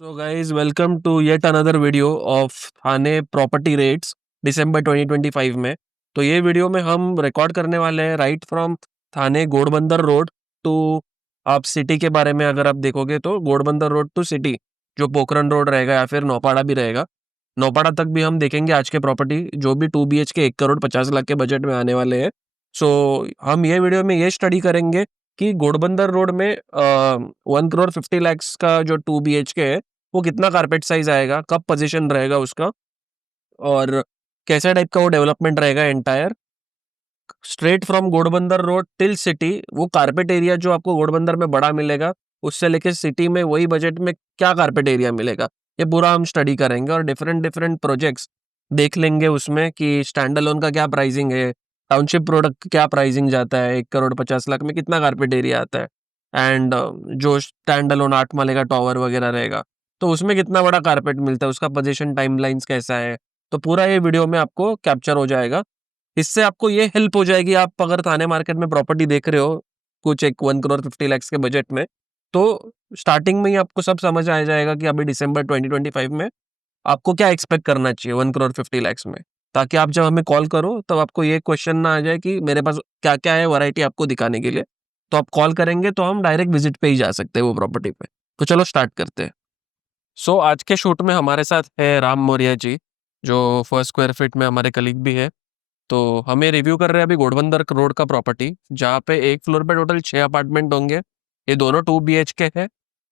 So guys, welcome to yet another video of Thane property rates दिसंबर 2025 में। तो ये वीडियो में हम रिकॉर्ड करने वाले हैं right from Thane Ghodbunder road to आप सिटी के बारे में अगर आप देखोगे तो घोड़बंदर रोड टू सिटी जो पोखरन रोड रहेगा या फिर नौपाड़ा भी रहेगा। नौपाड़ा तक भी हम देखेंगे आज के प्रॉपर्टी जो भी 2 BHK 1 करोड़ 50 लाख के बजट में आने वाले हैं। सो हम ये वीडियो में ये स्टडी करेंगे कि घोड़बंदर रोड में 1 करोड़ 50 लाख का जो 2 BHK है वो कितना कारपेट साइज आएगा, कब पोजीशन रहेगा उसका और कैसा टाइप का वो डेवलपमेंट रहेगा entire straight from Ghodbunder road till city. वो कारपेट एरिया जो आपको घोड़बंदर में बड़ा मिलेगा उससे लेके सिटी में वही बजट में क्या कारपेट एरिया मिलेगा, ये पूरा हम स्टडी करेंगे और डिफरेंट डिफरेंट प्रोजेक्ट्स देख लेंगे उसमें कि स्टैंड अलोन का क्या प्राइसिंग है, टाउनशिप प्रोडक्ट क्या प्राइसिंग जाता है, 1 करोड़ 50 लाख में कितना कारपेट एरिया आता है एंड जो स्टैंड अलोन 8 माले का टॉवर वगैरह रहेगा तो उसमें कितना बड़ा कारपेट मिलता है, उसका पोजीशन टाइमलाइंस कैसा है। तो पूरा ये वीडियो में आपको कैप्चर हो जाएगा। इससे आपको ये हेल्प हो जाएगी, आप अगर थाने मार्केट में प्रॉपर्टी देख रहे हो कुछ एक 1 करोड़ 50 लाख के बजट में, तो स्टार्टिंग में ही आपको सब समझ आ जाएगा कि अभी दिसंबर 2025 में आपको क्या एक्सपेक्ट करना चाहिए 1 करोड़ 50 लाख में, ताकि आप जब हमें कॉल करो तब आपको ये क्वेश्चन ना आ जाए कि मेरे पास क्या क्या है वैरायटी आपको दिखाने के लिए। तो आप कॉल करेंगे तो हम डायरेक्ट विजिट पे ही जा सकते हैं वो प्रॉपर्टी पे। तो चलो स्टार्ट करते हैं। सो आज के शूट में हमारे साथ है राम मौर्य जी, जो फर्स्ट स्क्वायर फीट में हमारे कलीग भी है। तो हमें रिव्यू कर रहे हैं अभी घोड़बंदर रोड का प्रॉपर्टी, जहाँ पे एक फ्लोर पे टोटल 6 अपार्टमेंट होंगे। ये दोनों 2 BHK है।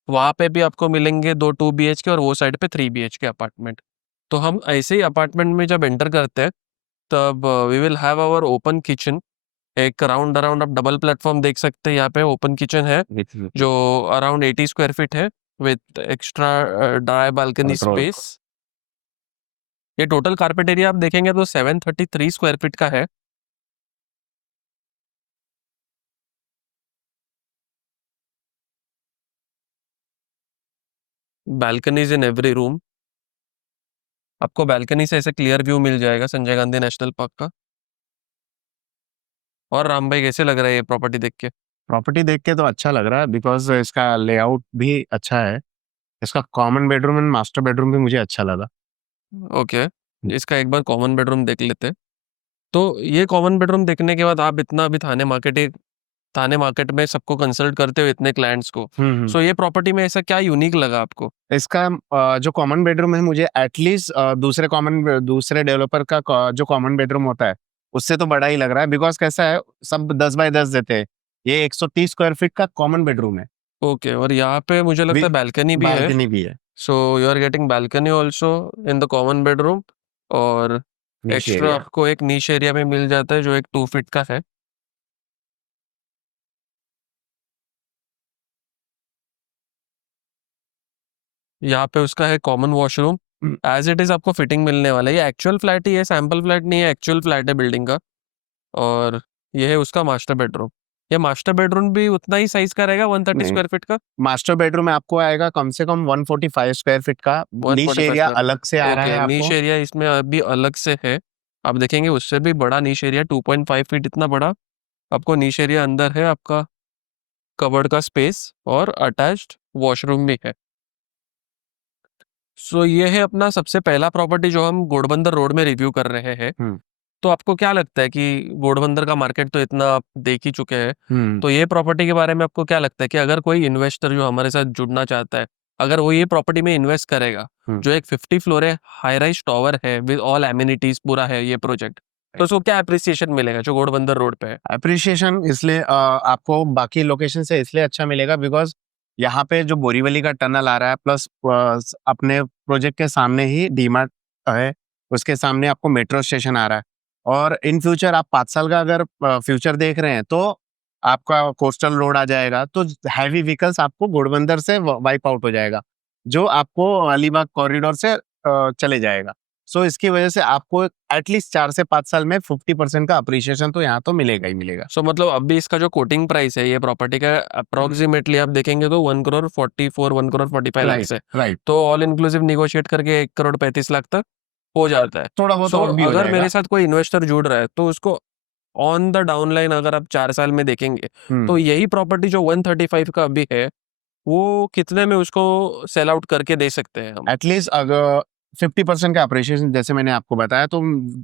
वहाँ पे भी आपको मिलेंगे 2 2 BHK और वो साइड पे 3 BHK अपार्टमेंट। तो हम ऐसे ही अपार्टमेंट में जब एंटर करते हैं तब we will have our open kitchen. एक राउंड अराउंड आप डबल प्लेटफॉर्म देख सकते हैं, यहाँ पे ओपन किचन है जो अराउंड 80 स्क्वायर फीट है with extra dry balcony space. ये टोटल कारपेट एरिया आप देखेंगे तो 733 स्क्वायर फीट का है। Balconies in every room. आपको बैल्कनी से ऐसे क्लियर व्यू मिल जाएगा संजय गांधी नेशनल पार्क का। और राम भाई कैसे लग रहा है ये प्रॉपर्टी देख के? प्रॉपर्टी देख के तो अच्छा लग रहा है बिकॉज इसका लेआउट भी अच्छा है। इसका common bedroom and master bedroom भी मुझे अच्छा लगा। ओके, इसका एक बार कॉमन बेडरूम देख लेते हैं। तो ये कॉमन बेडरूम देखने के बाद आप इतना अभी थाने मार्केट में सबको कंसल्ट करते हो इतने क्लाइंट्स को, सो ये प्रॉपर्टी में ऐसा क्या यूनिक लगा आपको? इसका जो कॉमन बेडरूम है मुझे एटलीस्ट दूसरे डेवलपर का जो कॉमन बेडरूम होता है उससे तो बड़ा ही लग रहा है। बिकॉज कैसा है, सब 10 बाय 10 देते हैं, ये 130 स्क्वायर फीट का कॉमन बेडरूम है। ओके, और यहाँ पे मुझे लगता है बैल्कनी भी है। बालकनी भी है, so you are getting balcony also in the common bedroom और niche एक्स्ट्रा area। आपको एक नीश एरिया में मिल जाता है जो एक 2 फीट का है। यहाँ पे उसका है common washroom, as it is आपको फिटिंग मिलने वाला है। ये एक्चुअल फ्लैट ही है, सैंपल फ्लैट नहीं है, एक्चुअल फ्लैट है बिल्डिंग का। और ये है उसका मास्टर बेडरूम। ये मास्टर बेडरूम भी उतना ही साइज का रहेगा 130 स्क्वायर फीट का। मास्टर बेडरूम में आपको आएगा कम से कम 145 स्क्वायर फीट का। नीश 145 एरिया स्क्वायर अलग से आ रहा है ओके, आपको। नीश एरिया इसमें अभी अलग से है। आप देखेंगे उससे भी बड़ा नीश एरिया 2.5 फीट इतना बड़ा आपको नीश एरिया अंदर है। आपका कवर्ड का स्पेस और अटैच्ड वॉशरूम भी है। सो ये है अपना सबसे पहला प्रॉपर्टी जो हम घोड़बंदर रोड में रिव्यू कर रहे हैं। तो आपको क्या लगता है कि घोड़बंदर का मार्केट तो इतना आप देख ही चुके हैं, तो ये प्रॉपर्टी के बारे में आपको क्या लगता है कि अगर कोई इन्वेस्टर जो हमारे साथ जुड़ना चाहता है, अगर वो ये प्रॉपर्टी में इन्वेस्ट करेगा, जो एक 50 फ्लोर है, हाई राइज टॉवर है विद ऑल एमिनिटीज पूरा है ये प्रोजेक्ट, तो उसको क्या अप्रिसिएशन मिलेगा जो घोड़बंदर रोड पे है? अप्रिशिएशन इसलिए आपको बाकी लोकेशन से इसलिए अच्छा मिलेगा बिकॉज यहाँ पे जो बोरीवली का टनल आ रहा है, प्लस अपने प्रोजेक्ट के सामने ही डीमार्ट है, उसके सामने आपको मेट्रो स्टेशन आ रहा है। और इन फ्यूचर आप 5 साल का अगर फ्यूचर देख रहे हैं तो आपका कोस्टल रोड आ जाएगा, तो हैवी व्हीकल्स आपको घोड़बंदर से वाइप आउट हो जाएगा, जो आपको अलीबाग कॉरिडोर से चले जाएगा। सो इसकी वजह से आपको एटलीस्ट 4 से 5 साल में 50% का अप्रिशिएशन तो यहाँ तो मिलेगा ही मिलेगा। सो मतलब अभी इसका जो कोटिंग प्राइस है ये प्रॉपर्टी का अप्रोक्सीमेटली आप देखेंगे तो 1 करोड़ 44 1 करोड़ 45 लाख से, राइट। तो ऑल इंक्लूसिव निगोशिएट करके 1 करोड़ 35 लाख तक हो जाता है। थोड़ा बहुत और भी हो अगर जाएगा। मेरे साथ कोई इन्वेस्टर जुड़ रहा है तो उसको ऑन द डाउन लाइन अगर आप 4 साल में देखेंगे तो यही प्रॉपर्टी जो 135 का अभी है वो कितने में उसको सेल आउट करके दे सकते हैं हम? एटलीस्ट अगर 50% का अप्रिशिएशन जैसे मैंने आपको बताया, तो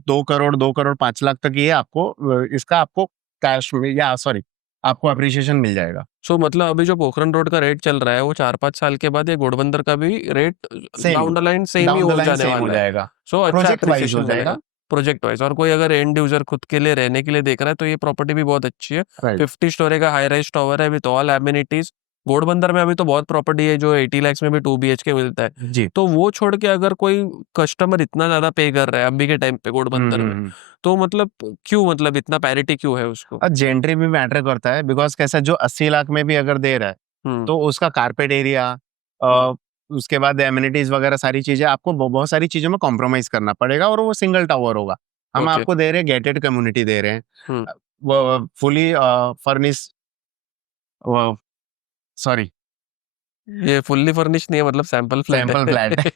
2 करोड़ 2 करोड़ 5 लाख तक ये आपको इसका आपको कैश में, या सॉरी, आपको अप्रिशिएशन मिल जाएगा। सो मतलब अभी जो पोखरन रोड का रेट चल रहा है वो 4-5 साल के बाद ये घोड़बंदर का भी rate same, down the line same he down the हो लाइन जाने सेम हो वाला है। जाएगा, सो अच्छा प्रोजेक्ट वाइज हो एप्रिसिएशन जाएगा। मिलेगा प्रोजेक्ट वाइज। और कोई अगर एंड यूजर खुद के लिए रहने के लिए देख रहा है तो ये प्रॉपर्टी भी बहुत अच्छी है। राइट। 50 स्टोरी का हाई राइज टावर है विद ऑल एमिनिटीज। घोड़बंदर में अभी तो बहुत प्रॉपर्टी है जो 80 लाख में भी 2 BHK मिलता है। जी। तो वो छोड़ के अगर कोई कस्टमर इतना ज्यादा पे कर रहा है अभी के टाइम पे घोड़बंदर में, तो मतलब क्यों, मतलब इतना पैरिटी क्यों है उसको? और जेंट्री भी मैटर करता है, बिकॉज कैसा, जो 80 लाख में भी अगर दे रहा है हम्म तो उसका कारपेट एरिया, हम्म उसके बाद एमिनिटीज वगैरह सारी चीजें आपको बहुत सारी चीजों में कॉम्प्रोमाइज करना पड़ेगा, और वो सिंगल टावर होगा। हम ओके आपको दे रहे हैं गेटेड कम्युनिटी दे रहे हैं, हम्म वो फुली फर्निश, सॉरी, ये फुल्ली फर्निश नहीं है, मतलब सैंपल फ्लैट सैंपल फ्लैट है।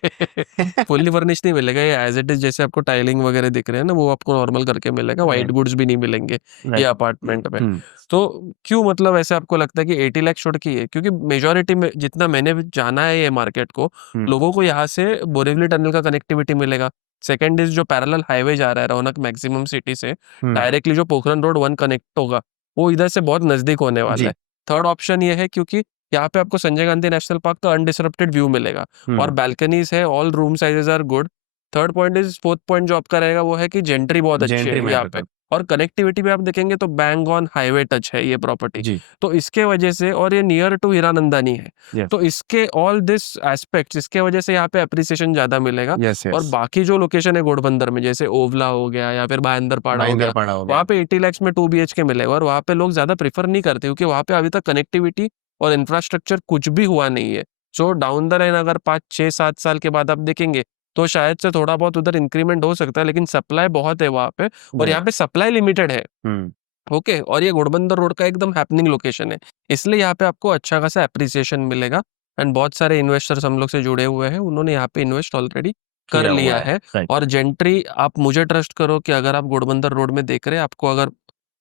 है। फुल्ली फर्निश नहीं मिलेगा, ये एज इट इज जैसे आपको टाइलिंग वगैरह दिख रहे हैं ना वो आपको नॉर्मल करके मिलेगा, वाइट राइट, गुड्स भी नहीं मिलेंगे ये राइट। अपार्टमेंट में। तो क्यों मतलब ऐसे आपको लगता है कि 80 लाख छोड़ की है? क्योंकि मेजोरिटी में जितना मैंने जाना है ये मार्केट को, लोगों को यहाँ से बोरीवली टनल का कनेक्टिविटी मिलेगा। सेकंड इज जो पैरेलल हाईवे जा रहा है रौनक मैक्सिमम सिटी से, डायरेक्टली जो पोखरन रोड 1 कनेक्ट होगा वो इधर से बहुत नजदीक होने वाला जी। है। थर्ड ऑप्शन ये है क्योंकि यहाँ पे आपको संजय गांधी नेशनल पार्क का अनडिसरप्टेड व्यू मिलेगा और बैल्कनीज है, all room sizes are good. Third point is, fourth point जो आपका रहेगा वो है कि जेंट्री बहुत अच्छी जेंट्री है यहाँ मैटर पे, कर। और कनेक्टिविटी भी आप देखेंगे तो बैंग ऑन हाईवे टच है ये प्रॉपर्टी। जी। तो इसके वजह से, और ये नियर टू हीरानंदानी है, यस, तो इसके ऑल दिस एस्पेक्ट्स, इसके वजह से यहाँ पे अप्रिसिएशन ज्यादा मिलेगा। यस, और यस। बाकी जो लोकेशन है घोड़बंदर में जैसे ओवला हो गया या फिर भाईंदरपाड़ा हो महेंद्र गया, पड़ा हो गया। वहाँ पे 80 लाख में 2 BHK मिलेगा और वहाँ पे लोग ज्यादा प्रेफर नहीं करते क्योंकि वहाँ पे अभी तक कनेक्टिविटी और इंफ्रास्ट्रक्चर कुछ भी हुआ नहीं है। सो डाउन द लाइन अगर 5-6-7 साल के बाद आप देखेंगे तो शायद से थोड़ा बहुत उधर इंक्रीमेंट हो सकता है, लेकिन सप्लाई बहुत है वहाँ पे और यहाँ पे सप्लाई लिमिटेड है। ओके, और ये घोड़बंदर रोड का एकदम हैपनिंग लोकेशन है, इसलिए यहाँ पे आपको अच्छा खासा एप्रिसिएशन मिलेगा। एंड बहुत सारे इन्वेस्टर्स हम लोग से जुड़े हुए हैं, उन्होंने यहाँ पे इन्वेस्ट ऑलरेडी कर किया हुआ लिया है, है। राइट। और जेंट्री, आप मुझे ट्रस्ट करो कि अगर आप घोड़बंदर रोड में देख रहे हैं, आपको अगर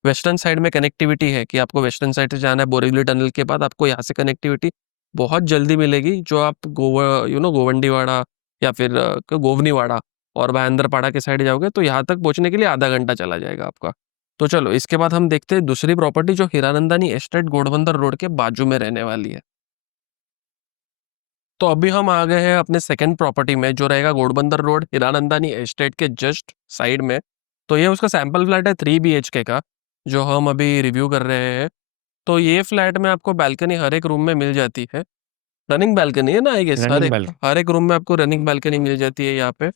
वेस्टर्न साइड में कनेक्टिविटी है कि आपको वेस्टर्न साइड से जाना है बोरीवली टनल के बाद, आपको यहाँ से कनेक्टिविटी बहुत जल्दी मिलेगी। जो आप गोवंडीवाड़ा या फिर गोवनीवाड़ा और भाईंदरपाड़ा के साइड जाओगे तो यहाँ तक पहुँचने के लिए आधा घंटा चला जाएगा आपका। तो चलो इसके बाद हम देखते हैं दूसरी प्रॉपर्टी जो हीरानंदानी एस्टेट घोड़बंदर रोड के बाजू में रहने वाली है। तो अभी हम आ गए हैं अपने सेकंड प्रॉपर्टी में जो रहेगा घोड़बंदर रोड हीरानंदानी एस्टेट के जस्ट साइड में। तो ये उसका सैंपल फ्लैट है 3 BHK का जो हम अभी रिव्यू कर रहे हैं। तो ये फ्लैट में आपको बालकनी हर एक रूम में मिल जाती है। रनिंग बालकनी है ना, आई गेस रनिंग बेल। हर एक रूम में आपको रनिंग बालकनी मिल जाती है यहाँ पे।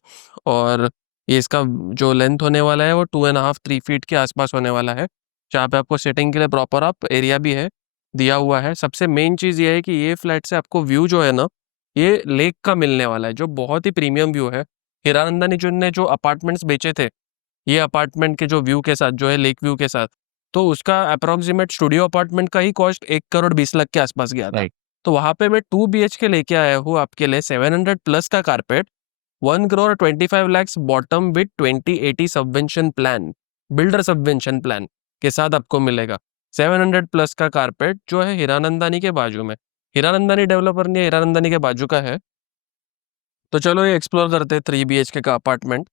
और ये इसका जो लेंथ होने वाला है वो 2.5-3 फीट के आसपास होने वाला है, जहाँ पे आपको सेटिंग के लिए प्रॉपर आप एरिया भी है दिया हुआ है। सबसे मेन चीज़ ये है कि ये फ्लैट से आपको व्यू जो है ना, ये लेक का मिलने वाला है जो बहुत ही प्रीमियम व्यू है। हीरानंदानी जो ने जो अपार्टमेंट्स बेचे थे ये अपार्टमेंट के जो व्यू के साथ जो है लेक व्यू के साथ, तो उसका अप्रोक्सीमेट स्टूडियो अपार्टमेंट का ही कॉस्ट 1 करोड़ 20 लाख के आसपास गया था। राइट। तो वहां पे मैं 2 BHK लेके आया हूँ आपके लिए 700 प्लस का carpet, 1 crore 25 lakh bottom with 2080 subvention plan, builder subvention plan के साथ आपको मिलेगा। 700 प्लस का कारपेट जो है हीरानंदानी के बाजू में, हीरानंदानी डेवलपर ने हीरानंदानी के बाजू का है। तो चलो ये एक्सप्लोर करते हैं 3 BHK का अपार्टमेंट।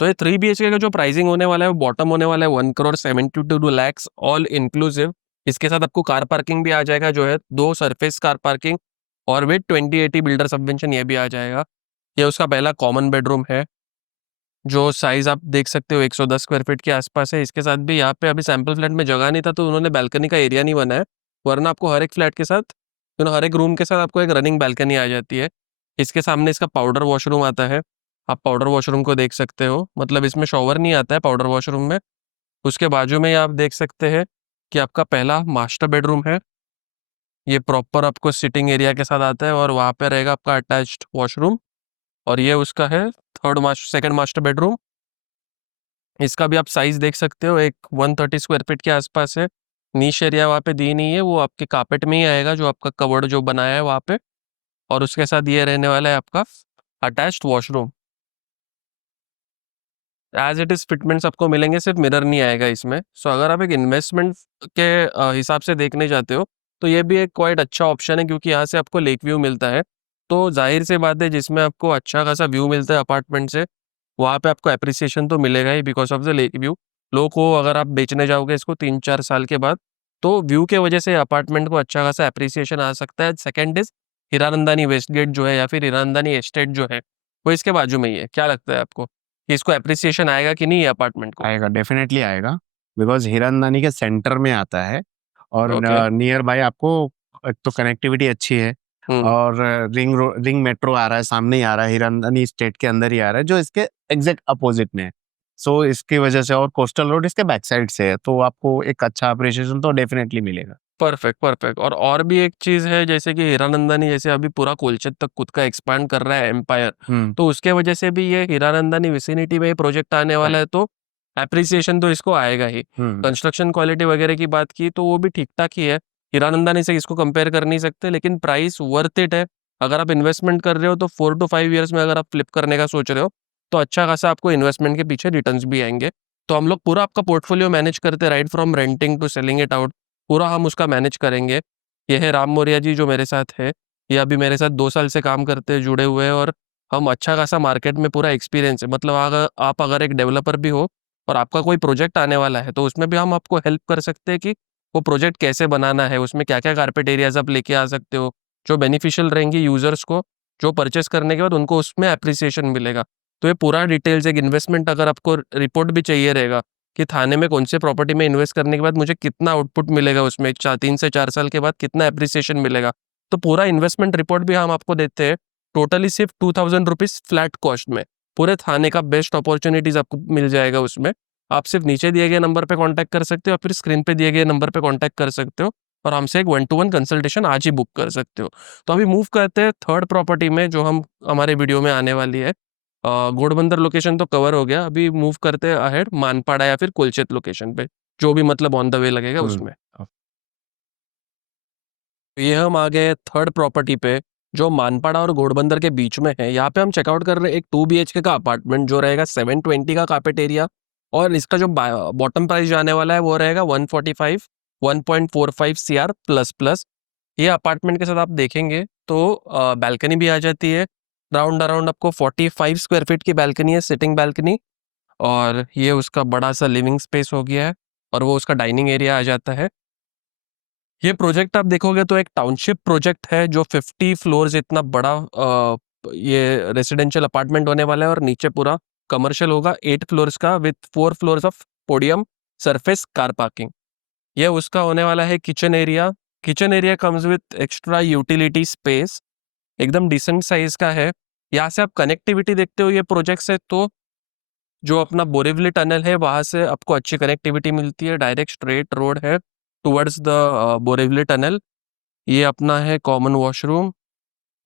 तो ये 3 BHK का जो प्राइसिंग होने वाला है वो बॉटम होने वाला है 1 करोड़ 72 लाख ऑल इंक्लूसिव। इसके साथ आपको कार पार्किंग भी आ जाएगा जो है 2 सरफेस कार पार्किंग, और विद 2080 बिल्डर सबवेंशन ये भी आ जाएगा। ये उसका पहला कॉमन बेडरूम है जो साइज आप देख सकते हो 110 स्क्वायर फीट के आसपास है। इसके साथ भी यहाँ पे अभी सैंपल फ्लैट में जगह नहीं था तो उन्होंने बैल्कनी का एरिया नहीं बनाया, वरना आपको हर एक फ्लैट के साथ हर एक रूम के साथ आपको एक रनिंग बैल्कनी आ जाती है। इसके सामने इसका पाउडर वॉशरूम आता है, आप पाउडर वॉशरूम को देख सकते हो, मतलब इसमें शॉवर नहीं आता है पाउडर वॉशरूम में। उसके बाजू में ही आप देख सकते हैं कि आपका पहला मास्टर बेडरूम है, ये प्रॉपर आपको सिटिंग एरिया के साथ आता है और वहाँ पे रहेगा आपका अटैच्ड वॉशरूम। और ये उसका है सेकंड मास्टर बेडरूम। इसका भी आप साइज देख सकते हो, एक 130 स्क्वायर फीट के आसपास है। नीश एरिया वहाँ पे दी नहीं है, वो आपके कार्पेट में ही आएगा जो आपका कवर्ड जो बनाया है वहाँ पे। और उसके साथ ये रहने वाला है आपका attached washroom. As it is fitments आपको मिलेंगे, सिर्फ मिरर नहीं आएगा इसमें। सो अगर आप एक इन्वेस्टमेंट के हिसाब से देखने जाते हो तो ये भी एक क्वाइट अच्छा ऑप्शन है, क्योंकि यहाँ से आपको लेक व्यू मिलता है। तो जाहिर सी बात है, जिसमें आपको अच्छा खासा व्यू मिलता है अपार्टमेंट से, वहाँ पे आपको एप्रिसिएशन तो मिलेगा ही because of the lake view. लो को अगर आप बेचने जाओगे इसको 3-4 साल के बाद, तो व्यू के वजह से अपार्टमेंट को अच्छा खासा एप्रिसिएशन आ सकता है। Second is Hiranandani West Gate जो है या फिर हीरानंदानी एस्टेट जो है, वो इसके बाजू में ही है। क्या लगता है आपको कि इसको एप्रिसिएशन आएगा कि नहीं ये अपार्टमेंट को? आएगा, डेफिनेटली आएगा, बिकॉज हीरानंदानी के सेंटर में आता है और ओके। नियर बाय आपको एक तो कनेक्टिविटी अच्छी है हम्म। और रिंग मेट्रो आ रहा है, सामने ही आ रहा है, हीरानंदानी स्टेट के अंदर ही आ रहा है, जो इसके एग्जैक्ट अपोजिट में है। सो इसकी वजह से, और कोस्टल रोड इसके बैक साइड से है, तो आपको एक अच्छा अप्रिशिएशन तो डेफिनेटली मिलेगा। Perfect perfect. और भी एक चीज है, जैसे कि हीरानंदानी जैसे अभी पूरा कोलचत तक खुद का एक्सपांड कर रहा है एम्पायर, तो उसके वजह से भी ये हीरानंदानी विसिनिटी में प्रोजेक्ट आने वाला है, तो एप्रिसिएशन तो इसको आएगा ही। कंस्ट्रक्शन क्वालिटी वगैरह की बात की तो वो भी ठीक ठाक ही है, हीरानंदानी से इसको कंपेयर कर नहीं सकते, लेकिन प्राइस वर्थ इट है। अगर आप इन्वेस्टमेंट कर रहे हो तो 4 to 5 ईयर्स में अगर आप फ्लिप करने का सोच रहे हो, तो अच्छा खासा आपको इन्वेस्टमेंट के पीछे रिटर्न्स भी आएंगे। तो हम लोग पूरा आपका पोर्टफोलियो मैनेज करते, right from renting to selling it out, पूरा हम उसका मैनेज करेंगे। ये है राम मौर्य जी जो मेरे साथ है, ये अभी मेरे साथ 2 साल से काम करते हैं, जुड़े हुए हैं, और हम अच्छा खासा मार्केट में पूरा एक्सपीरियंस है। मतलब अगर आप एक डेवलपर भी हो और आपका कोई प्रोजेक्ट आने वाला है, तो उसमें भी हम आपको हेल्प कर सकते हैं कि वो प्रोजेक्ट कैसे बनाना है, उसमें क्या क्या कारपेट एरियाज आप लेके आ सकते हो, जो बेनिफिशियल रहेंगी यूजर्स को, जो परचेस करने के बाद उनको उसमें अप्रिसिएशन मिलेगा। तो ये पूरा डिटेल्स, एक इन्वेस्टमेंट अगर आपको रिपोर्ट भी चाहिए रहेगा कि थाने में कौन से प्रॉपर्टी में इन्वेस्ट करने के बाद मुझे कितना आउटपुट मिलेगा, उसमें 3 से 4 साल के बाद कितना एप्रिसिएशन मिलेगा, तो पूरा इन्वेस्टमेंट रिपोर्ट भी हम आपको देते हैं, टोटली सिर्फ 2000 रुपीज फ्लैट कॉस्ट में। पूरे थाने का बेस्ट अपॉर्चुनिटीज आपको मिल जाएगा उसमें। आप सिर्फ नीचे दिए गए नंबर पे कांटेक्ट कर सकते हो या फिर स्क्रीन पे दिए गए नंबर पे कांटेक्ट कर सकते हो, और हमसे एक 1-to-1 कंसल्टेशन आज ही बुक कर सकते हो। तो अभी मूव करते हैं थर्ड प्रॉपर्टी में, जो हम हमारे वीडियो में आने वाली है। घोड़बंदर लोकेशन तो कवर हो गया, अभी मूव करते हैं अहेड मानपाड़ा या फिर कोलचेत लोकेशन पे, जो भी मतलब ऑन द वे लगेगा उसमें। तो ये हम आ गए थर्ड प्रॉपर्टी पे, जो मानपाड़ा और घोड़बंदर के बीच में है। यहाँ पे हम चेकआउट कर रहे हैं एक 2 BHK का अपार्टमेंट, जो रहेगा 720 का कार्पेट एरिया, और इसका जो बॉटम प्राइस जाने वाला है वो रहेगा 145 CR प्लस प्लस। ये अपार्टमेंट के साथ आप देखेंगे तो बैल्कनी भी आ जाती है, राउंड अराउंड आपको 45 स्क्वायर फीट की बैल्कनी है, सिटिंग बैल्कनी, और ये उसका बड़ा सा लिविंग स्पेस हो गया है, और वो उसका डाइनिंग एरिया आ जाता है। ये प्रोजेक्ट आप देखोगे तो एक टाउनशिप प्रोजेक्ट है, जो 50 फ्लोर्स इतना बड़ा ये रेसिडेंशियल अपार्टमेंट होने वाला है, और नीचे पूरा कमर्शियल होगा 8 फ्लोर्स का, with 4 floors of podium surface car parking. ये उसका होने वाला है kitchen area. Kitchen area comes with extra utility space, एकदम डिसेंट साइज का है। यहाँ से आप कनेक्टिविटी देखते हो ये प्रोजेक्ट से, तो जो अपना बोरीवली टनल है वहाँ से आपको अच्छी कनेक्टिविटी मिलती है, डायरेक्ट स्ट्रेट रोड है टुवर्ड्स द बोरीवली टनल। ये अपना है कॉमन वॉशरूम,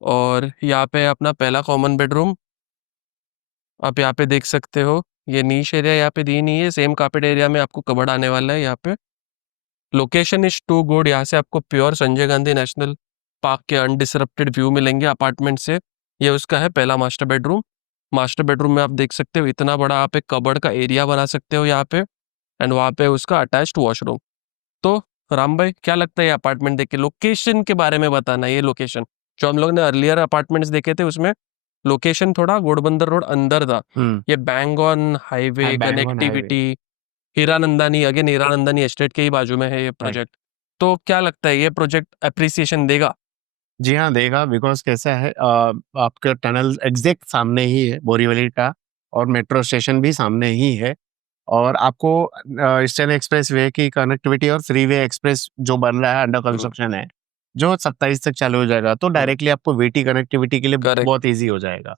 और यहाँ पे अपना पहला कॉमन बेडरूम आप यहाँ पे देख सकते हो। ये नीश एरिया यहाँ पे दी नहीं है, सेम कार्पेट एरिया में आपको कबर्ड आने वाला है यहाँ पे। लोकेशन इज टू गुड, यहाँ से आपको pure Sanjay Gandhi national park के अनडिसरप्टेड व्यू मिलेंगे अपार्टमेंट से। ये उसका है पहला मास्टर बेडरूम। मास्टर बेडरूम में आप देख सकते हो इतना बड़ा आप एक कबर्ड का एरिया बना सकते हो यहाँ पे, एंड वहाँ पे उसका अटैच्ड वॉशरूम। तो राम भाई, क्या लगता है ये अपार्टमेंट देख के? लोकेशन के बारे में बताना। ये लोकेशन जो हम लोग ने अर्लियर अपार्टमेंट्स देखे थे उसमें लोकेशन थोड़ा घोड़बंदर रोड अंदर था, ये bang on highway connectivity, Hiranandani, again Hiranandani estate के ही बाजू में है ये प्रोजेक्ट। तो क्या लगता है ये प्रोजेक्ट अप्रिसिएशन देगा? जी हाँ, देगा, बिकॉज कैसा है, आपका टनल एग्जैक्ट सामने ही है बोरीवली का, और मेट्रो स्टेशन भी सामने ही है, और आपको ईस्टर्न एक्सप्रेस वे की कनेक्टिविटी और फ्री वे एक्सप्रेस जो बन रहा है, अंडर कंस्ट्रक्शन है, जो 27 तक चालू हो जाएगा, तो डायरेक्टली आपको वीटी कनेक्टिविटी के लिए करेक्ट बहुत ईजी हो जाएगा।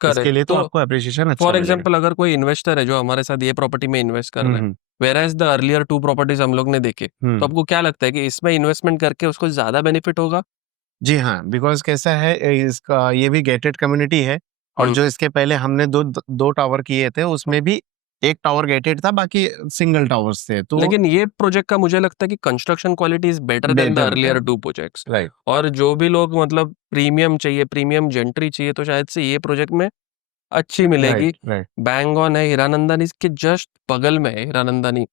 इसके करेक्ट। लिए तो तो आपको अप्रिशिएशन अच्छा फॉर मिलेगा। एग्जाम्पल अगर कोई इन्वेस्टर है जो हमारे साथ ये प्रॉपर्टी में इन्वेस्ट कर रहा है, where as the earlier 2 properties हम लोग ने देखे, तो आपको क्या लगता है कि इसमें इन्वेस्टमेंट करके उसको ज्यादा बेनिफिट होगा? जी हाँ, बिकॉज़ कैसा है, इसका ये भी गेटेड कम्युनिटी है, और हम्म। जो इसके पहले हमने 2 टावर किए थे, उसमें भी 1 टावर गेटेड था, बाकी सिंगल टावर्स थे, तो लेकिन ये प्रोजेक्ट का मुझे लगता है कि construction quality is better than the बेहतर होता अर्लियर है। 2 प्रोजेक्ट्स। राइट, और जो भी लोग मतलब प्रीमियम चाहिए, प्रीमियम जेंट्री चाहिए, तो शायद से ये प्रोजेक्ट में अच्छी मिलेगी। Right, right. बैंग ऑन है, हीरानंदानी के जस्ट बगल में है हीरानंदानी,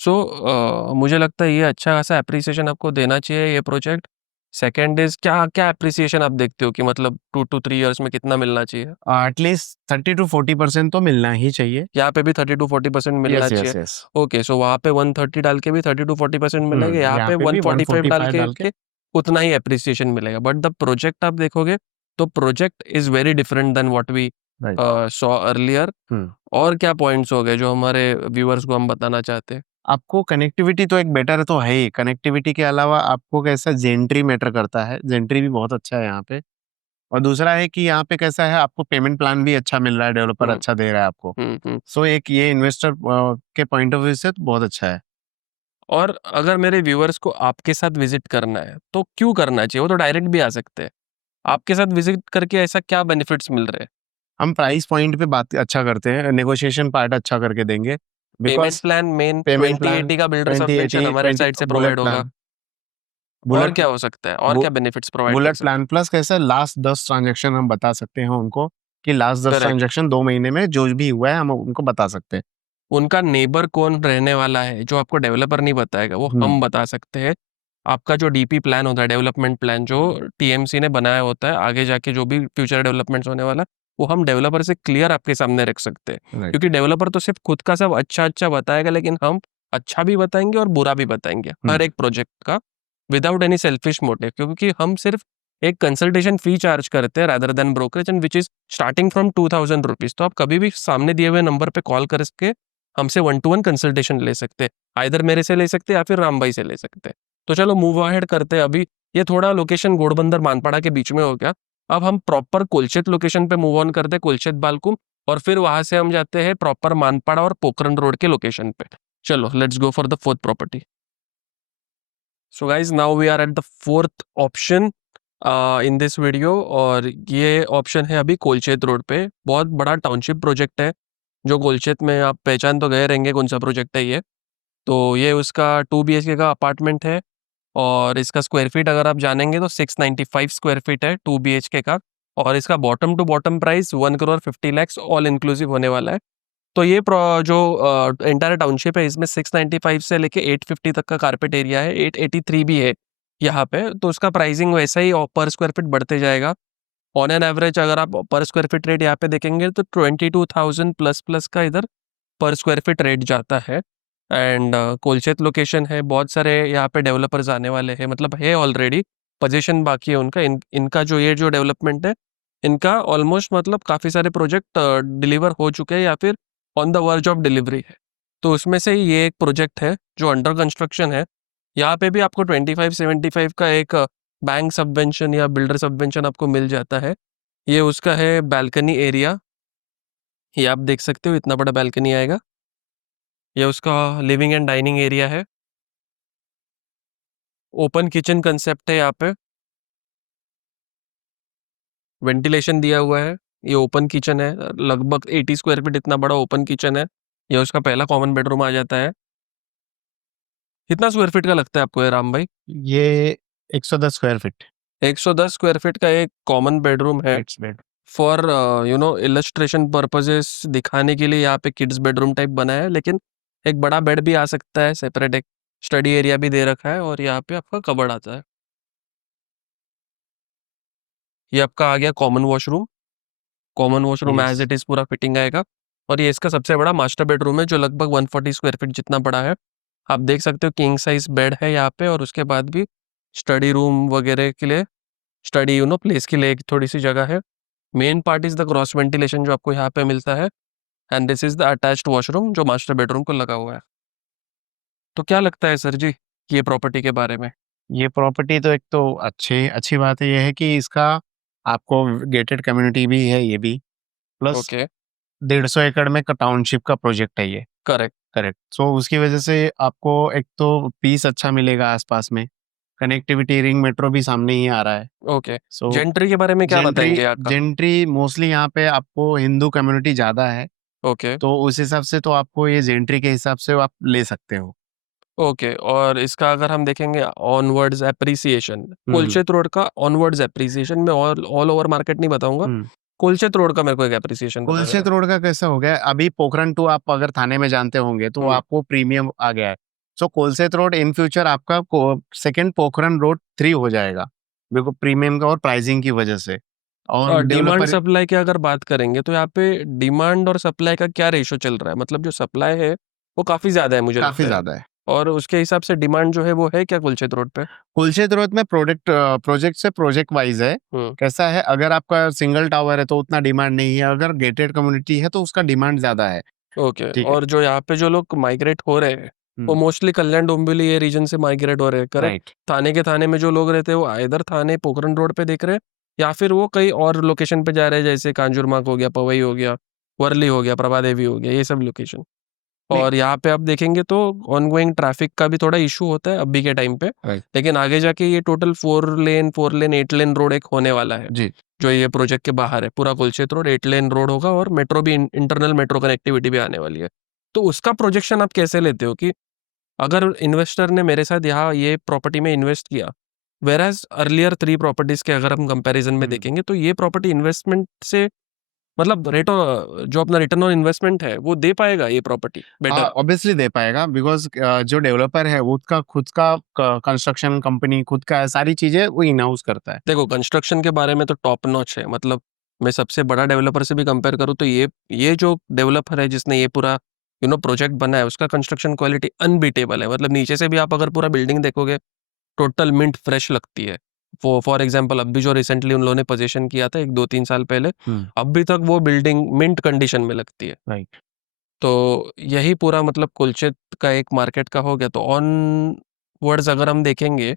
सो मुझे लगता है ये अच्छा खासा एप्रिसिएशन आपको देना चाहिए ये प्रोजेक्ट। सेकंड इज क्या क्या एप्रिसिएशन आप देखते हो कि मतलब 2 to 3 इयर्स में कितना मिलना चाहिए? एटलीस्ट 30 to 40% तो मिलना ही चाहिए। यहाँ पे भी 30 to 40% मिलना यस चाहिए। Yes yes. ओके, सो वहाँ पे 130 डाल के भी 30 to 40% मिलेगा, यहाँ यहाँ पे पे भी 145 डाल 145 के डाल के। उतना ही एप्रिसिएशन मिलेगा। बट द प्रोजेक्ट आप देखोगे तो project is very different than what we right. Saw earlier. और क्या पॉइंट्स हो गए जो हमारे व्यूअर्स को हम बताना चाहते हैं? आपको कनेक्टिविटी तो एक बेटर तो है ही। कनेक्टिविटी के अलावा आपको कैसा जेंट्री मैटर करता है। जेंट्री भी बहुत अच्छा है यहाँ पे। और दूसरा है कि यहाँ पे कैसा है, आपको पेमेंट प्लान भी अच्छा मिल रहा है, डेवलपर हम्म अच्छा दे रहा है आपको। हम्म। सो एक ये इन्वेस्टर के पॉइंट ऑफ व्यू से तो बहुत अच्छा है। और अगर मेरे व्यूअर्स को आपके साथ विजिट करना है तो क्यों करना चाहिए? वो तो डायरेक्ट भी आ सकते हैं। आपके साथ विजिट करके ऐसा क्या बेनिफिट्स मिल रहे हैं? हम प्राइस पॉइंट पे बात अच्छा करते हैं, नेगोशिएशन पार्ट अच्छा करके देंगे। Payment because plan main payment plan 2080 का बिल्डर सबवेंशन 2080 हमारे 20 साइड से बुलेट प्रोवाइड होगा। प्लान। और बुलेट क्या हो सकता है? और क्या बेनिफिट्स प्रोवाइड कर बुलेट सकते प्लान हैं? प्लस कैसा, लास्ट 10 ट्रांजेक्शन हम बता सकते हैं उनको कि लास्ट 10 करेक्ट। ट्रांजेक्शन 2 महीने में जो भी हुआ है हम उनको बता सकते हैं। उनका नेबर कौन रहने वाला है जो आपको डेवलपर नहीं बताएगा, वो हम्म हम बता सकते हैं। आपका जो डीपी प्लान होता है, डेवलपमेंट प्लान जो टीएमसी ने बनाया होता है, आगे जाके जो भी फ्यूचर डेवलपमेंट्स होने वाला, वो हम डेवलपर से क्लियर आपके सामने रख सकते हैं। राइट। क्योंकि डेवलपर तो सिर्फ खुद का सब अच्छा अच्छा बताएगा, लेकिन हम अच्छा भी बताएंगे और बुरा भी बताएंगे हर एक प्रोजेक्ट का, विदाउट एनी सेल्फिश मोटिव। क्योंकि हम सिर्फ एक कंसल्टेशन फी चार्ज करते हैं rather than brokerage, and which is starting from 2000 rupees. तो आप कभी भी सामने दिए हुए नंबर पे कॉल करके हमसे 1-to-1 कंसल्टेशन ले सकते हैं। आइदर मेरे से ले सकते हैं या फिर राम भाई से ले सकते हैं। तो चलो मूव अहेड करते हैं। अभी ये थोड़ा लोकेशन घोड़बंदर मानपाड़ा के बीच में हो गया। अब हम प्रॉपर कोलचेत लोकेशन पे मूव ऑन करते हैं, कोलचेत बालकुम, और फिर वहां से हम जाते हैं प्रॉपर मानपाड़ा और पोखरण रोड के लोकेशन पे। चलो let's go for the fourth property. So guys now we are at the fourth option in this video, और ये ऑप्शन है अभी कोलचेत रोड पे। बहुत बड़ा टाउनशिप प्रोजेक्ट है जो कोलचेत में, आप पहचान तो गए रहेंगे कौन सा प्रोजेक्ट है ये। तो ये उसका 2 BHK का अपार्टमेंट है, और इसका स्क्वायर फीट अगर आप जानेंगे तो 695 स्क्वायर फीट है 2 BHK का। और इसका bottom to bottom price 1 crore 50 lakh all inclusive होने वाला है। तो ये जो एंटायर टाउनशिप है, इसमें 695 से लेके 850 तक का कारपेट एरिया है, 883 भी है यहाँ पे। तो उसका प्राइसिंग वैसा ही पर स्क्वायर फीट बढ़ते जाएगा। ऑन एन एवरेज अगर आप पर स्क्वायर फीट रेट यहाँ पे देखेंगे तो 22,000 प्लस प्लस का इधर पर स्क्वायर फीट रेट जाता है। एंड कोलचेत लोकेशन है, बहुत सारे यहाँ पे डेवलपर्स आने वाले हैं, मतलब है ऑलरेडी, पोजीशन बाकी है उनका। इनका जो ये जो डेवलपमेंट है, इनका ऑलमोस्ट मतलब काफ़ी सारे प्रोजेक्ट डिलीवर हो चुके हैं या फिर on the verge of delivery है। तो उसमें से ये एक प्रोजेक्ट है जो अंडर कंस्ट्रक्शन है। यहाँ पे भी आपको 2575 का एक बैंक सबवेंशन या बिल्डर सबवेंशन आपको मिल जाता है। ये उसका है बालकनी एरिया, ये आप देख सकते हो, इतना बड़ा बालकनी आएगा। ये उसका लिविंग एंड डाइनिंग एरिया है। ओपन किचन कंसेप्ट है यहाँ पे, वेंटिलेशन दिया हुआ है। ये ओपन किचन है, लगभग 80 स्क्वायर फीट इतना बड़ा ओपन किचन है। ये उसका पहला कॉमन बेडरूम आ जाता है। कितना स्क्वायर फीट का लगता है आपको ये राम भाई? ये 110 स्क्वायर फीट। 110 स्क्वायर फीट का एक कॉमन बेडरूम है। It's bed. For illustration purposes, दिखाने के लिए यहाँ पे किड्स बेडरूम टाइप बना है, लेकिन एक बड़ा बेड भी आ सकता है, सेपरेट एक स्टडी एरिया भी दे रखा है, और यहाँ पे आपका कबर्ड आता है। ये आपका आ गया common washroom. Common washroom as yes. It is पूरा फिटिंग आएगा। और ये इसका सबसे बड़ा मास्टर बेडरूम है जो लगभग 140 स्क्वायर फीट जितना बड़ा है। आप देख सकते हो किंग साइज बेड है यहाँ पे, और उसके बाद भी स्टडी रूम वगैरह के लिए, स्टडी प्लेस के लिए एक थोड़ी सी जगह है। Main part is the cross ventilation जो आपको यहाँ पे मिलता है, and this is the attached washroom जो मास्टर बेडरूम को लगा हुआ है। तो क्या लगता है सर जी ये प्रॉपर्टी के बारे में? ये प्रॉपर्टी तो एक तो अच्छी बात है, ये है कि इसका आपको गेटेड कम्युनिटी भी है ये भी, प्लस ओके। 150 एकड़ में का टाउनशिप का प्रोजेक्ट है ये। करेक्ट। करेक्ट। सो उसकी वजह से आपको एक तो पीस अच्छा मिलेगा आसपास में। कनेक्टिविटी, रिंग मेट्रो भी सामने ही आ रहा है। ओके। सो जेंट्री के बारे में क्या जेंट्री बताएंगे यहाँ का? जेंट्री मोस्टली यहाँ पे आपको हिंदू कम्युनिटी ज़्यादा है, ओके। तो उस हिसाब से तो आपको ये जेंट्री के हिसाब से आप ले सकते हो। ओके, और इसका अगर हम देखेंगे ऑनवर्ड्स एप्रिसिएशन, हम्म कोलचेत रोड का ऑनवर्ड्स एप्रिसिएशन में ऑल ऑल ओवर मार्केट नहीं बताऊंगा, हम्म कोलचेत रोड का मेरे को एक एप्रिसिएशन बता कोलशेत देना। रोड का कैसे हो गया, अभी पोखरण 2 आप अगर थाने में जानते होंगे तो आपको प्रीमियम आ गया है। सो कोलशेत रोड इन फ्यूचर आपका सेकंड पोखरण रोड 3 हो जाएगा, बिल्कुल प्रीमियम का और प्राइसिंग की वजह से। और डिमांड डेवलपर सप्लाई की अगर बात करेंगे तो यहाँ पे डिमांड और सप्लाई का क्या रेशो चल रहा है? मतलब जो सप्लाई है वो काफी ज्यादा है मुझे काफी लगता है, ज्यादा है। और उसके हिसाब से डिमांड जो है वो है क्या कुलचित रोड पे? कुलशेत रोड में प्रोजेक्ट से प्रोजेक्ट वाइज है। कैसा है, अगर आपका सिंगल टावर है तो उतना डिमांड नहीं है, अगर गेटेड कम्युनिटी है तो उसका डिमांड ज्यादा है। ओके। ठीक है। और जो यहाँ पे जो लोग माइग्रेट हो रहे हैं वो मोस्टली कल्याण डोंबिवली ये रीजन से माइग्रेट हो रहे हैं, करेक्ट? राइट। थाने के थाने में जो लोग रहते हैं वो इधर थाने पोखरण रोड पे देख रहे हैं, या फिर वो कई और लोकेशन पे जा रहे हैं, जैसे कांजुरमार्ग हो गया, पवई हो गया, वर्ली हो गया, प्रभा देवी हो गया, ये सब लोकेशन। नहीं। और यहाँ पे आप देखेंगे तो ऑनगोइंग ट्रैफिक का भी थोड़ा इशू होता है अभी के टाइम पे, राइट। लेकिन आगे जाके ये टोटल 4 लेन 8 लेन रोड एक होने वाला है जी। जो ये प्रोजेक्ट के बाहर है। पूरा कुलचेत रोड 8 लेन रोड होगा और मेट्रो भी, इंटरनल मेट्रो कनेक्टिविटी भी आने वाली है। तो उसका प्रोजेक्शन आप कैसे लेते हो कि अगर इन्वेस्टर ने मेरे साथ यहाँ ये प्रॉपर्टी में इन्वेस्ट किया, वेर एज अर्लियर 3 प्रॉपर्टीज के अगर हम कंपैरिजन में देखेंगे तो ये प्रॉपर्टी इन्वेस्टमेंट से मतलब रेट जो अपना रिटर्न ऑन इन्वेस्टमेंट है वो दे पाएगा ये प्रॉपर्टी बेटर? ऑब्वियसली दे पाएगा, बिकॉज जो डेवलपर है वो उसका खुद का कंस्ट्रक्शन कंपनी, खुद का सारी चीजें वो इन हाउस करता है। देखो कंस्ट्रक्शन के बारे में तो टॉप नॉच है, मतलब मैं सबसे बड़ा डेवलपर से भी कंपेयर करूँ तो ये जो डेवलपर है जिसने ये पूरा प्रोजेक्ट बना है उसका कंस्ट्रक्शन क्वालिटी अनबीटेबल है। मतलब नीचे से भी आप अगर पूरा बिल्डिंग देखोगे टोटल मिंट फ्रेश लगती है। फॉर एग्जाम्पल अभी जो रिसेंटली उन लोगों ने पोजीशन किया था 1-2-3 साल पहले, अभी तक वो बिल्डिंग मिंट कंडीशन में लगती है। राइट। तो यही पूरा मतलब कुलचित का एक मार्केट का हो गया। तो ऑन वर्ड्स अगर हम देखेंगे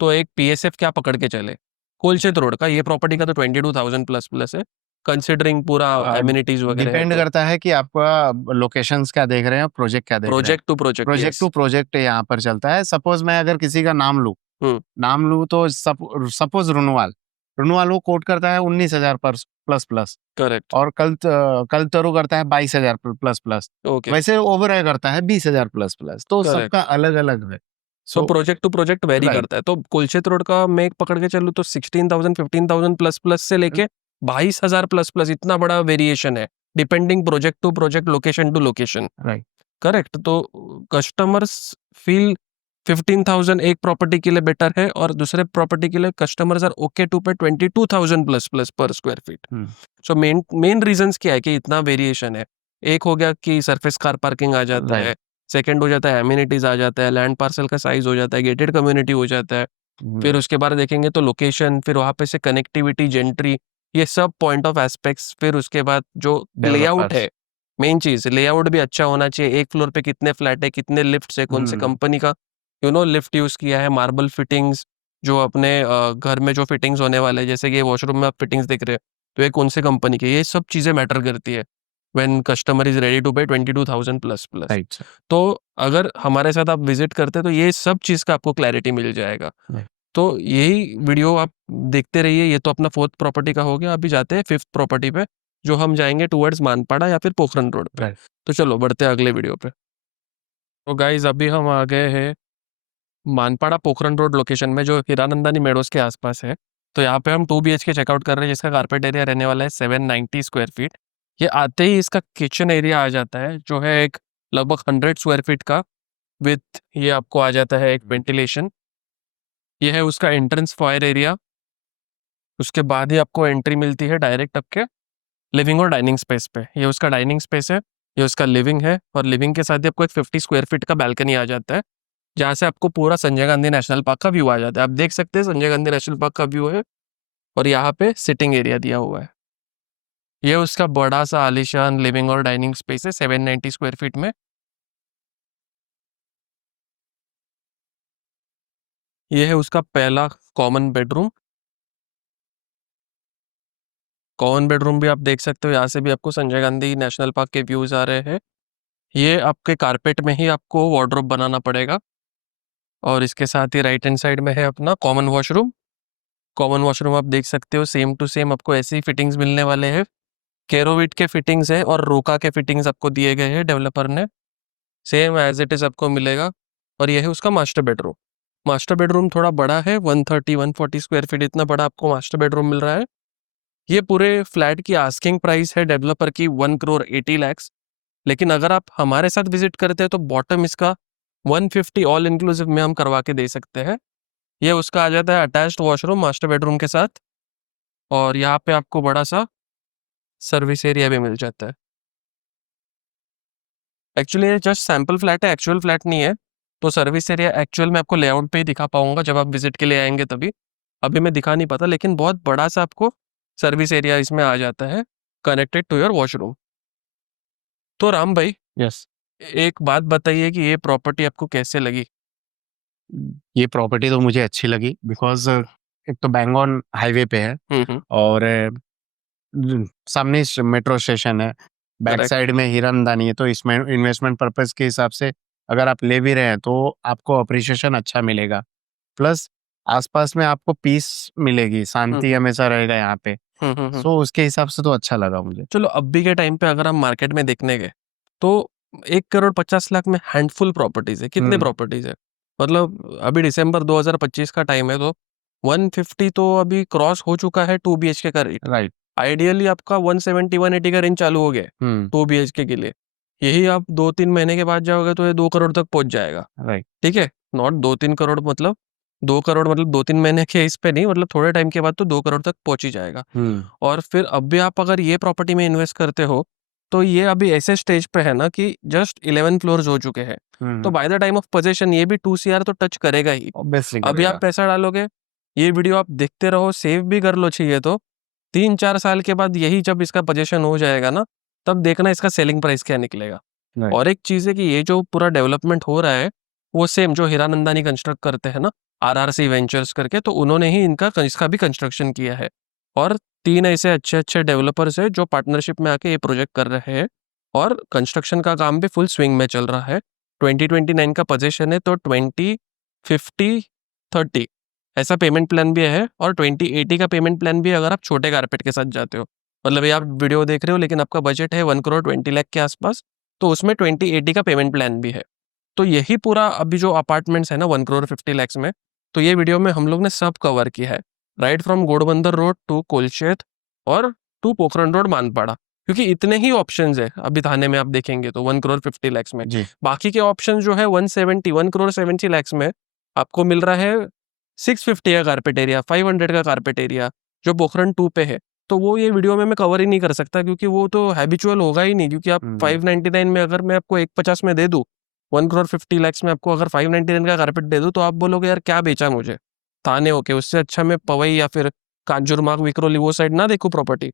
तो एक पीएसएफ क्या पकड़ के चले, कुलचित रोड का ये प्रॉपर्टी का तो 22,000 प्लस प्लस है, कंसिडरिंग पूरा एमिनिटीज वगैरह है। डिपेंड तो करता है कि आपका लोकेशंस क्या देख रहे हैं, प्रोजेक्ट क्या देख रहे हैं। Project to project, project to project यहाँ पर चलता है। सपोज मैं अगर किसी का नाम लूँ तो सपोज रुनवाल वो कोट करता है 19,000 पर प्लस प्लस, करेक्ट। और कल तरु करता है 22,000 प्लस प्लस। ओके, वैसे ओवरऑल करता है 20,000 प्लस प्लस, तो करेक्ट। सबका अलग अलग है। सो तो project to project very right. करता है। तो कुलचित रोड का मैं एक पकड़ के चलूँ तो 16,000 15,000 प्लस प्लस से लेके 22,000 प्लस प्लस, इतना बड़ा वेरिएशन है depending project to project, location to location. Right. Correct. तो कस्टमर्स फील 15,000 एक प्रॉपर्टी के लिए बेटर है और दूसरे प्रॉपर्टी के लिए customers are okay to pay 22,000 plus plus पर square feet. So main reasons क्या है कि इतना वेरिएशन है? एक हो गया कि सरफेस कार पार्किंग आ जाता है, सेकंड हो जाता है एमिनिटीज आ जाता है, लैंड पार्सल का साइज हो जाता है, गेटेड कम्युनिटी हो जाता है, फिर उसके बाद देखेंगे तो लोकेशन, फिर वहां पे से कनेक्टिविटी, जेंट्री, ये सब पॉइंट ऑफ एस्पेक्ट्स। फिर उसके बाद जो लेआउट है, मेन चीज लेआउट भी अच्छा होना चाहिए। एक फ्लोर पे कितने फ्लैट है, कितने लिफ्ट है, कौन से कंपनी का लिफ्ट यूज किया है, मार्बल फिटिंग्स जो अपने घर में जो फिटिंग्स होने वाले हैं, जैसे कि वॉशरूम में आप फिटिंग्स देख रहे हैं तो ये कौन से कंपनी के, ये सब चीजें मैटर करती है when customer is ready to pay 22,000 plus plus. Right. तो अगर हमारे साथ आप विजिट करते तो ये सब चीज का आपको क्लैरिटी मिल जाएगा। तो यही वीडियो आप देखते रहिए। ये तो अपना 4th प्रॉपर्टी का हो गया, अभी जाते हैं 5th प्रॉपर्टी पे जो हम जाएंगे टुवर्ड्स मानपाड़ा या फिर पोखरण रोड पे। तो चलो बढ़ते हैं अगले वीडियो पे। तो गाइज अभी हम आ गए हैं मानपाड़ा पोखरण रोड लोकेशन में जो हीरानंदानी मेडोज के आसपास है। तो यहाँ पे हम 2 BHK चेकआउट कर रहे हैं जिसका कारपेट एरिया रहने वाला है 790 स्क्वायर फीट। ये आते ही इसका किचन एरिया आ जाता है जो है एक लगभग 100 स्क्वायर फीट का, विथ ये आपको आ जाता है एक वेंटिलेशन। ये है उसका एंट्रेंस फायर एरिया। उसके बाद ही आपको एंट्री मिलती है डायरेक्ट आपके लिविंग और डाइनिंग स्पेस पे। ये उसका डाइनिंग स्पेस है, ये उसका लिविंग है, और लिविंग के साथ ही आपको एक 50 स्क्वायर फीट का बैल्कनी आ जाता है जहाँ से आपको पूरा संजय गांधी नेशनल पार्क का व्यू आ जाता है। आप देख सकते हैं संजय गांधी नेशनल पार्क का व्यू है, और यहाँ पे सिटिंग एरिया दिया हुआ है। ये उसका बड़ा सा आलीशान लिविंग और डाइनिंग स्पेस है 790 स्क्वायर फीट में। ये है उसका पहला कॉमन बेडरूम। कॉमन बेडरूम भी आप देख सकते हो, यहाँ से भी आपको संजय गांधी नेशनल पार्क के व्यूज आ रहे हैं। ये आपके कारपेट में ही आपको वार्डरोब बनाना पड़ेगा। और इसके साथ ही राइट हैंड साइड में है अपना कॉमन वॉशरूम। कॉमन वॉशरूम आप देख सकते हो सेम टू सेम आपको ऐसी फिटिंग्स मिलने वाले हैं। केरोविट के फिटिंग्स है और रोका के फिटिंग्स आपको दिए गए हैं डेवलपर ने, सेम एज इट इज आपको मिलेगा। और यह है उसका मास्टर बेडरूम। मास्टर बेडरूम थोड़ा बड़ा है, 130-140 स्क्वायर फीट, इतना बड़ा आपको मास्टर बेडरूम मिल रहा है। ये पूरे फ्लैट की आस्किंग प्राइस है डेवलपर की 1,80 lakhs, लेकिन अगर आप हमारे साथ विजिट करते हैं तो बॉटम इसका 150 ऑल इंक्लूसिव में हम करवा के दे सकते हैं। ये उसका आ जाता है अटैच्ड वॉशरूम मास्टर बेडरूम के साथ, और यहाँ पे आपको बड़ा सा सर्विस एरिया भी मिल जाता है। एक्चुअली ये जस्ट सैम्पल फ्लैट है, एक्चुअल फ्लैट नहीं है, तो सर्विस एरिया एक्चुअल में आपको लेआउट पे ही दिखा पाऊंगा जब आप विजिट के लिए आएंगे तभी। अभी मैं दिखा नहीं पाता, लेकिन बहुत बड़ा सा आपको सर्विस एरिया इसमें आ जाता है कनेक्टेड टू योर वॉशरूम। तो राम भाई, यस, एक बात बताइए कि ये प्रॉपर्टी आपको कैसे लगी? ये प्रॉपर्टी तो मुझे अच्छी लगी बिकॉज एक तो बैंगॉन हाईवे पे है और सामने मेट्रो स्टेशन है, बैक करेक्ट। साइड में हीरानंदानी है, तो इसमें इन्वेस्टमेंट पर्पस के हिसाब से अगर आप ले भी रहे हैं तो आपको अप्रिशिएशन अच्छा मिलेगा। प्लस आसपास में आपको पीस मिलेगी, शांति हमेशा रहेगा यहाँ पे। सो उसके हिसाब से तो अच्छा लगा मुझे। चलो, अभी के टाइम पे अगर हम मार्केट में देखने गए तो 1,50,00,000 में हैंडफुल प्रॉपर्टीज है। कितने प्रॉपर्टीज है? मतलब अभी दिसंबर 2025 का टाइम है, तो 150 तो अभी क्रॉस हो चुका है 2 BHK का रेट। राइट। आइडियली आपका 170 180 का रेंज चालू हो गया 2 BHK के लिए। यही आप 2-3 महीने के बाद जाओगे तो ये 2 करोड़ तक पहुंच जाएगा। राइट। ठीक है, नॉट 2-3 करोड़, मतलब 2 करोड़ मतलब 2-3 महीने के इस पे नहीं, मतलब थोड़े टाइम के बाद तो 2 करोड़ तक पहुंच ही जाएगा। और फिर अभी आप अगर ये प्रॉपर्टी में इन्वेस्ट करते हो तो ये अभी ऐसे स्टेज पे है ना कि जस्ट 11 फ्लोर्स हो चुके हैं, तो by the time of position ये भी 2 CR तो टच करेगा ही। ऑब्वियसली अभी आप पैसा डालोगे, ये वीडियो आप देखते रहो, सेव भी कर लो चाहिए तो 3-4 साल के बाद यही जब इसका पोजीशन हो जाएगा ना, तब देखना इसका सेलिंग प्राइस क्या निकलेगा। और एक चीज है कि ये जो पूरा डेवलपमेंट हो रहा है वो सेम जो हीरानंदानी कंस्ट्रक्ट करते हैं ना, RRC वेंचर्स करके, तो उन्होंने ही इसका भी कंस्ट्रक्शन किया है। और 3 ऐसे अच्छे अच्छे डेवलपर्स है जो पार्टनरशिप में आके ये प्रोजेक्ट कर रहे हैं, और कंस्ट्रक्शन का काम भी फुल स्विंग में चल रहा है। 2029 का पोजीशन है, तो 2050-30 ऐसा पेमेंट प्लान भी है, और 2080 का पेमेंट प्लान भी है अगर आप छोटे कारपेट के साथ जाते हो। मतलब ये आप वीडियो देख रहे हो लेकिन आपका बजट है 1,20,00,000 के आसपास, तो उसमें 2080 का पेमेंट प्लान भी है। तो यही पूरा अभी जो अपार्टमेंट्स है ना 1,50,00,000 में, तो ये वीडियो में हम लोग ने सब कवर किया है, right from Ghodbunder road to Kolshet और टू पोखरण रोड मानपाड़ा, क्योंकि इतने ही ऑप्शंस है अभी थाने में आप देखेंगे तो 1,50,00,000 में। बाकी के ऑप्शन जो है 1,70,00,000 में आपको मिल रहा है 650 का कारपेट एरिया, 500 का कारपेट एरिया जो पोखरण 2 पे है। तो वो ये वीडियो में मैं कवर ही नहीं कर सकता क्योंकि वो तो हैबिचुअल होगा ही नहीं, क्योंकि आप 599 में अगर मैं आपको 150 में दे दूं, 1,50,00,000 में आपको अगर 599 का कारपेट दे दूं, तो आप बोलोगे यार क्या बेचा मुझे थाने होके, उससे अच्छा मैं पवई या फिर कांजुरमार्ग विक्रोली वो साइड ना देखूं प्रॉपर्टी।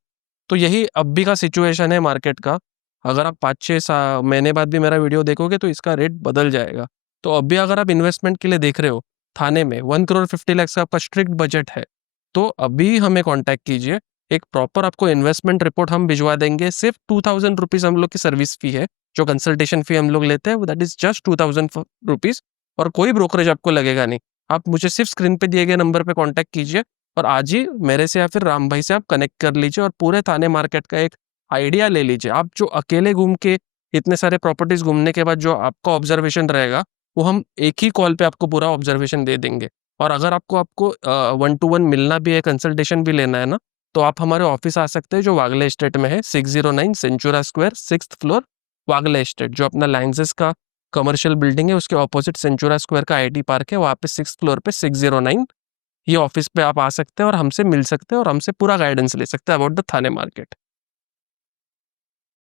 तो यही अभी का सिचुएशन है मार्केट का। अगर आप 5-6 महीने बाद भी मेरा वीडियो देखोगे तो इसका रेट बदल जाएगा। तो अभी अगर आप इन्वेस्टमेंट के लिए देख रहे हो थाने में 1,50,00,000 का आपका स्ट्रिक्ट बजट है, तो अभी हमें कॉन्टैक्ट कीजिए। एक प्रॉपर आपको इन्वेस्टमेंट रिपोर्ट हम भिजवा देंगे। सिर्फ 2,000 रुपीज हम लोग की सर्विस फी है, जो कंसल्टेशन फी हम लोग लेते हैं, दैट इज जस्ट 2,000 रुपीज, और कोई ब्रोकरेज आपको लगेगा नहीं। आप मुझे सिर्फ स्क्रीन पे दिए गए नंबर पे कांटेक्ट कीजिए और आज ही मेरे से या फिर राम भाई से आप कनेक्ट कर लीजिए और पूरे थाने मार्केट का एक आइडिया ले लीजिए। आप जो अकेले घूम के इतने सारे प्रॉपर्टीज घूमने के बाद जो आपका ऑब्जर्वेशन रहेगा, वो हम एक ही कॉल पे आपको पूरा ऑब्जर्वेशन दे देंगे। और अगर आपको 1-to-1 मिलना भी है, कंसल्टेशन भी लेना है ना, तो आप हमारे ऑफिस आ सकते हैं जो वागले एस्टेट में है, 609 सेंचुरा स्क्वायर, 6th फ्लोर, वागले एस्टेट, जो अपना लाइंसेस का कमर्शियल बिल्डिंग है उसके ऑपोजिट सेंचुरा स्क्वायर का IT पार्क है, वहाँ पे 6th फ्लोर पे 609 ये ऑफिस पे आप आ सकते हैं और हमसे मिल सकते हैं और हमसे पूरा गाइडेंस ले सकते हैं अबाउट द थाने मार्केट।